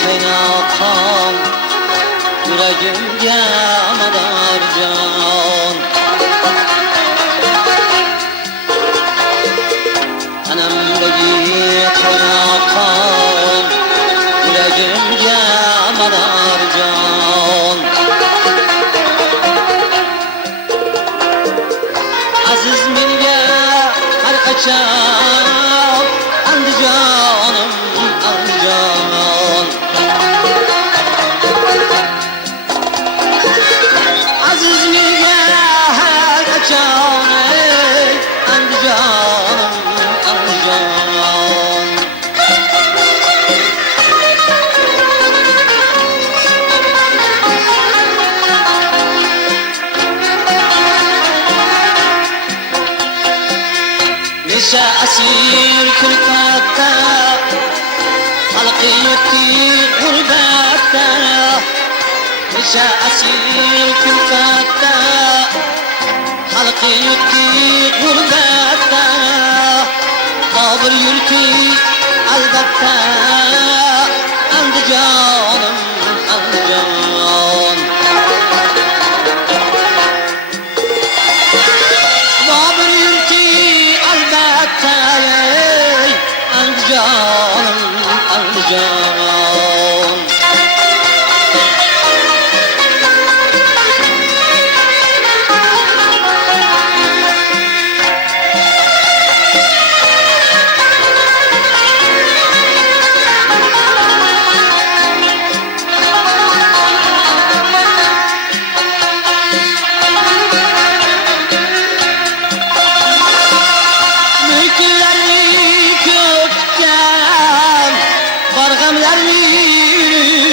qaynoqam yuragimga madorjon. Tanamdagi qaynoqam yuragimga madorjon. Aziz menga har qachon Andijonim, Andijon. Aziz menga har qachon Andijonim, Andijon. Necha asir kulfatda xalqi yurtki g'urbatda. Necha asir kulfatda xalqi yurtki g'urbatda. Bobur yurtki albatta Andijonim, Andijon. Bobur yurtki albatta Andijonim, Andijon. Bargamlarni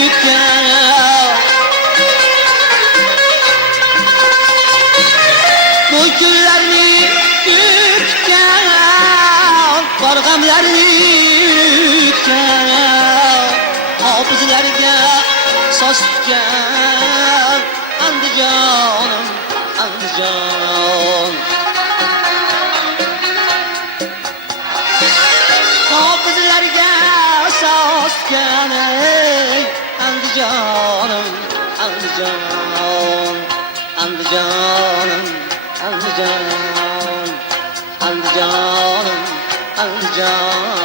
yutgan, bu kunlarni yutgan, bargamlarni yutgan, hofizlarga soz tutgan Andijonim, Andijon. Hofizlarga sosgan Andijonim, Andijon. Andijonim, Andijon. Andijonim, Andijon.